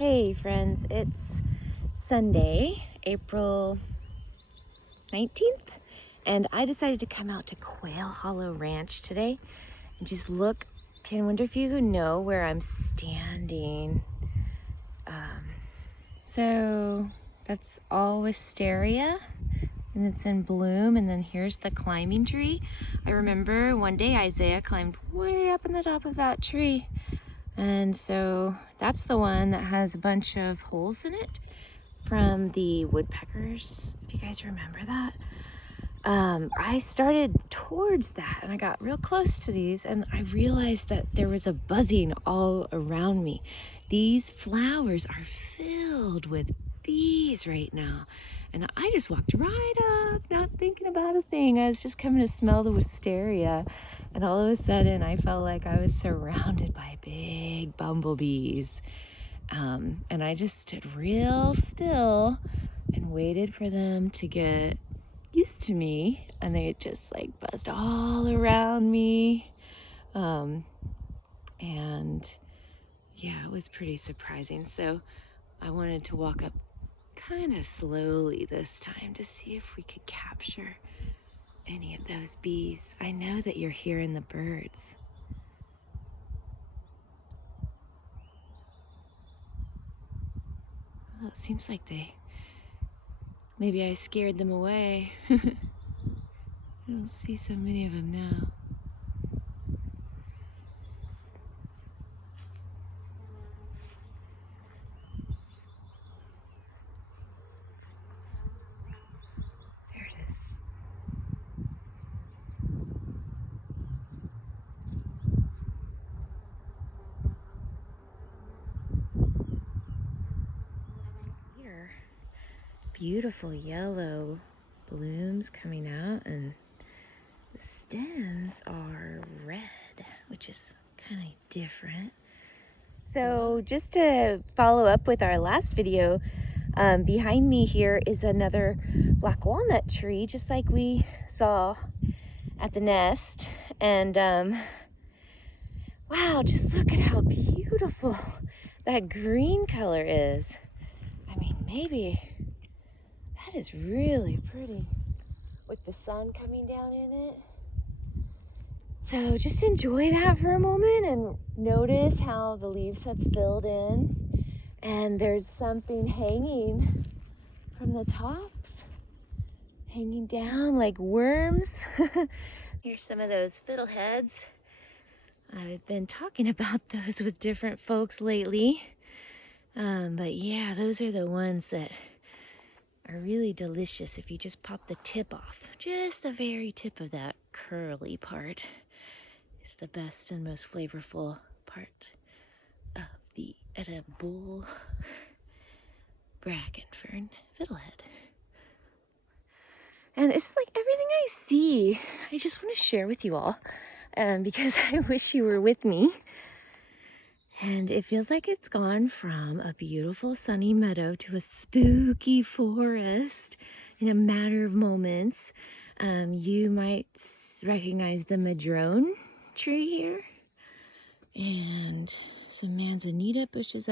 Hey friends, it's Sunday, April 19th, and I decided to come out to Quail Hollow Ranch today and just look. I wonder if you know where I'm standing. So that's all wisteria, and it's in bloom, and then here's the climbing tree. I remember one day Isaiah climbed way up in the top of that tree. And so that's the one that has a bunch of holes in it from the woodpeckers, if you guys remember that. I started towards that and I got real close to these and I realized that there was a buzzing all around me. These flowers are filled with bees right now. And I just walked right up, not thinking about a thing. I was just coming to smell the wisteria. And all of a sudden, I felt like I was surrounded by big bumblebees. And I just stood real still and waited for them to get used to me. And they just like buzzed all around me. And yeah, it was pretty surprising. So I wanted to walk up kind of slowly this time to see if we could capture any of those bees. I know that you're hearing the birds. Well, it seems like maybe I scared them away. I don't see so many of them now. There it is. Here, beautiful yellow blooms coming out, and the stems are red, which is kind of different. So just to follow up with our last video, behind me here is another black walnut tree, just like we saw at the nest. And wow, just look at how beautiful that green color is. I mean, maybe that is really pretty with the sun coming down in it. So just enjoy that for a moment and notice how the leaves have filled in. And there's something hanging from the tops, hanging down like worms. Here's some of those fiddleheads. I've been talking about those with different folks lately. But yeah, those are the ones that are really delicious if you just pop the tip off. Just the very tip of that curly part is the best and most flavorful part of the edible bracken fern fiddlehead. And it's like everything I see, I just want to share with you all because I wish you were with me. And it feels like it's gone from a beautiful sunny meadow to a spooky forest in a matter of moments. You might recognize the madrone tree here and some manzanita bushes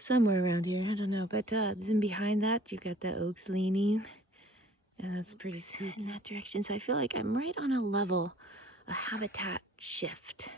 somewhere around here, I don't know. But then behind that you got the oaks leaning, and that's pretty sweet in that direction. So I feel like I'm right on a level, a habitat shift.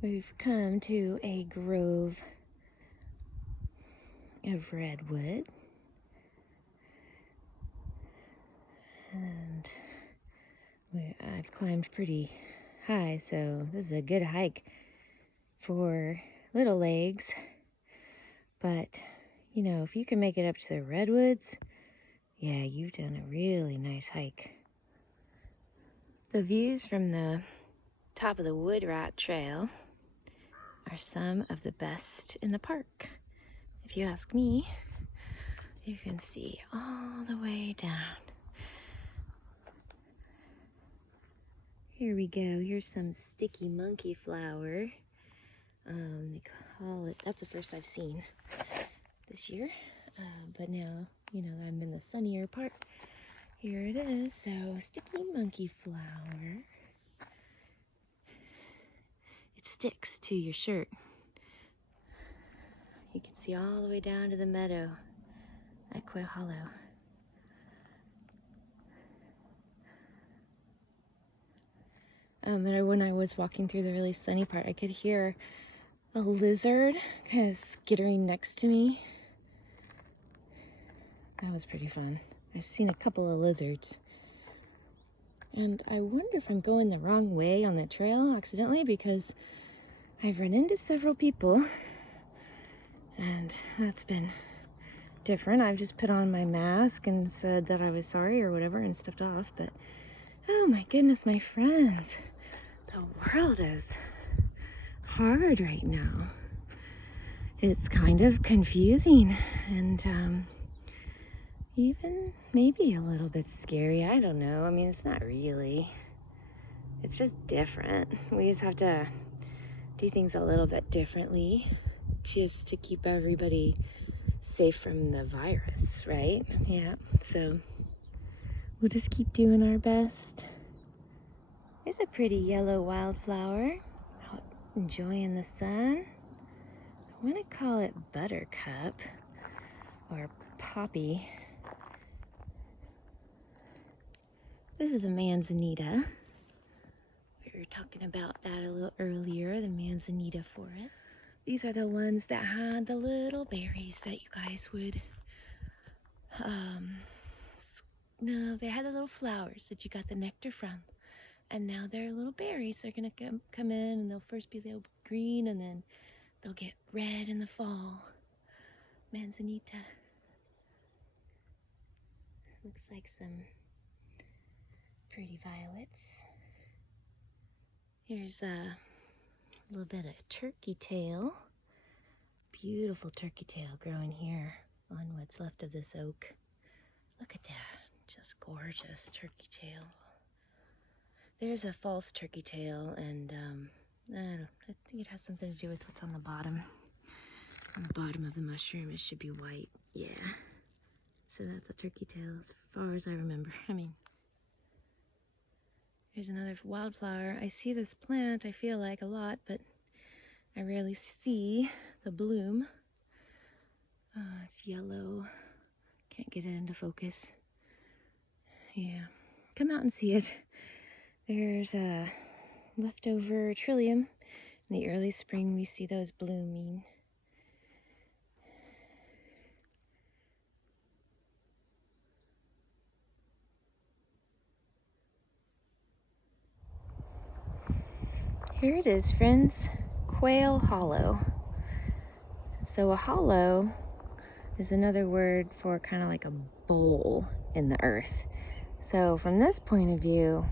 We've come to a grove of redwood, and I've climbed pretty high, so this is a good hike for little legs. But, you know, if you can make it up to the redwoods, yeah, you've done a really nice hike. The views from the top of the Wood Rat Trail are some of the best in the park. If you ask me, you can see all the way down. Here we go. Here's some sticky monkey flower. They call it, that's the first I've seen this year. But now, you know, I'm in the sunnier part. Here it is. So, sticky monkey flower. It sticks to your shirt. You can see all the way down to the meadow at Quail Hollow. And when I was walking through the really sunny part, I could hear a lizard kind of skittering next to me. That was pretty fun. I've seen a couple of lizards. And I wonder if I'm going the wrong way on the trail accidentally, because I've run into several people and that's been different. I've just put on my mask and said that I was sorry or whatever and stepped off. But oh my goodness, my friends, the world is hard right now. It's kind of confusing and even maybe a little bit scary. I don't know. I mean, it's not really. It's just different. We just have to do things a little bit differently just to keep everybody safe from the virus, right? Yeah. So we'll just keep doing our best. There's a pretty yellow wildflower out enjoying the sun. I want to call it buttercup or poppy. This is a manzanita. We were talking about that a little earlier, the manzanita forest. These are the ones that had the little berries that you guys would, no, they had the little flowers that you got the nectar from. And now they're little berries. They're gonna come in and they'll first be a little green and then they'll get red in the fall. Manzanita. Looks like some pretty violets. Here's a little bit of turkey tail. Beautiful turkey tail growing here on what's left of this oak. Look at that, just gorgeous turkey tail. There's a false turkey tail, and I think it has something to do with what's on the bottom. On the bottom of the mushroom, it should be white. Yeah. So that's a turkey tail as far as I remember. I mean, here's another wildflower. I see this plant, I feel like, a lot, but I rarely see the bloom. It's yellow. Can't get it into focus. Yeah. Come out and see it. There's a leftover trillium. In the early spring, we see those blooming. Here it is, friends. Quail Hollow. So a hollow is another word for kind of like a bowl in the earth. So from this point of view,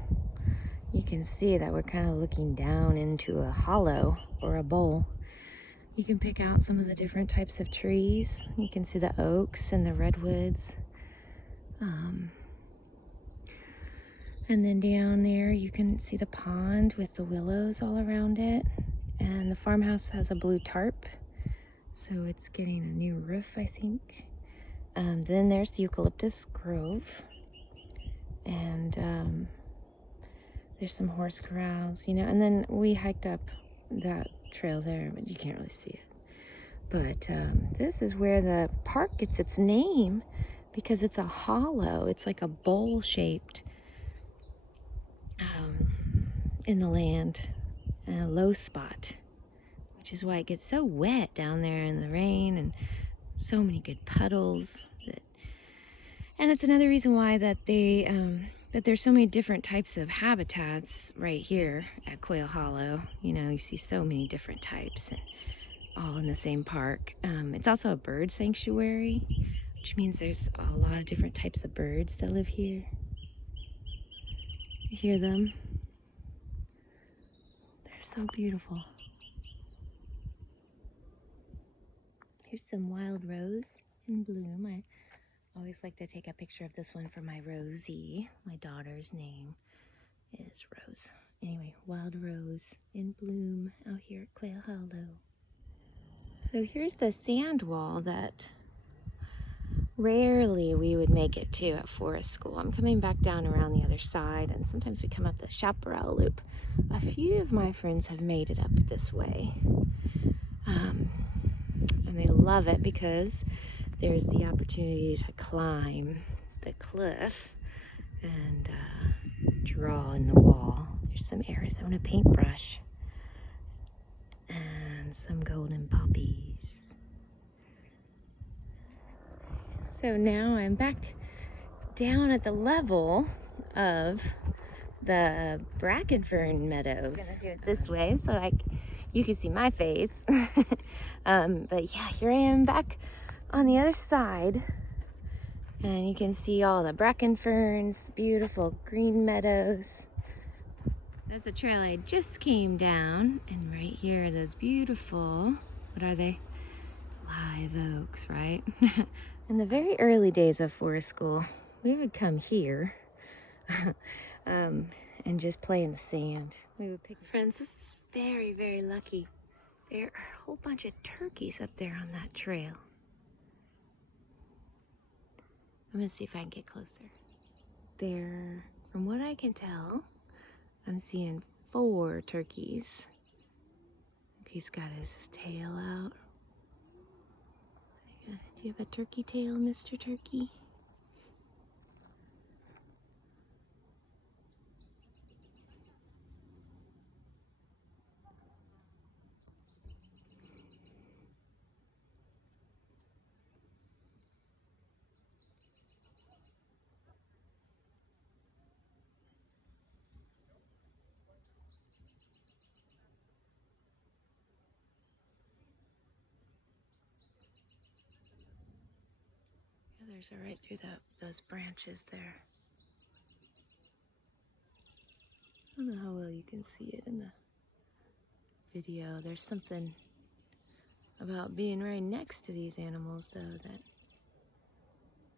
you can see that we're kind of looking down into a hollow or a bowl. You can pick out some of the different types of trees. You can see the oaks and the redwoods. And then down there you can see the pond with the willows all around it. And the farmhouse has a blue tarp, so it's getting a new roof, I think. Then there's the eucalyptus grove. And there's some horse corrals, you know. And then we hiked up that trail there, but you can't really see it. But this is where the park gets its name, because it's a hollow. It's like a bowl-shaped in the land, a low spot, which is why it gets so wet down there in the rain and so many good puddles. And it's another reason why that that there's so many different types of habitats right here at Quail Hollow. You know, you see so many different types, and all in the same park. It's also a bird sanctuary, which means there's a lot of different types of birds that live here. You hear them? They're so beautiful. Here's some wild rose in bloom. I always like to take a picture of this one for my Rosie. My daughter's name is Rose. Anyway, wild rose in bloom out here at Quail Hollow. So here's the sand wall that rarely we would make it to at forest school. I'm coming back down around the other side, and sometimes we come up the chaparral loop. A few of my friends have made it up this way. And they love it because there's the opportunity to climb the cliff and draw in the wall. There's some Arizona paintbrush and some golden poppies. So now I'm back down at the level of the bracken fern meadows. I'm gonna do it this way so you can see my face. But yeah, here I am back on the other side, and you can see all the bracken ferns, beautiful green meadows. That's a trail I just came down, and right here are those beautiful, what are they? Live oaks, right? In the very early days of forest school, we would come here and just play in the sand. We would pick friends. This is very, very lucky. There are a whole bunch of turkeys up there on that trail. I'm gonna see if I can get closer. There, from what I can tell, I'm seeing 4 turkeys. He's got his tail out. Do you have a turkey tail, Mr. Turkey? Others are right through those branches there. I don't know how well you can see it in the video. There's something about being right next to these animals, though, that,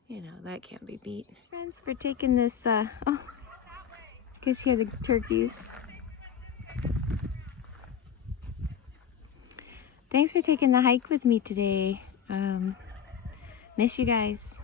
you know, that can't be beat. Friends, for taking this, oh, you guys hear the turkeys? Thanks for taking the hike with me today. Miss you guys.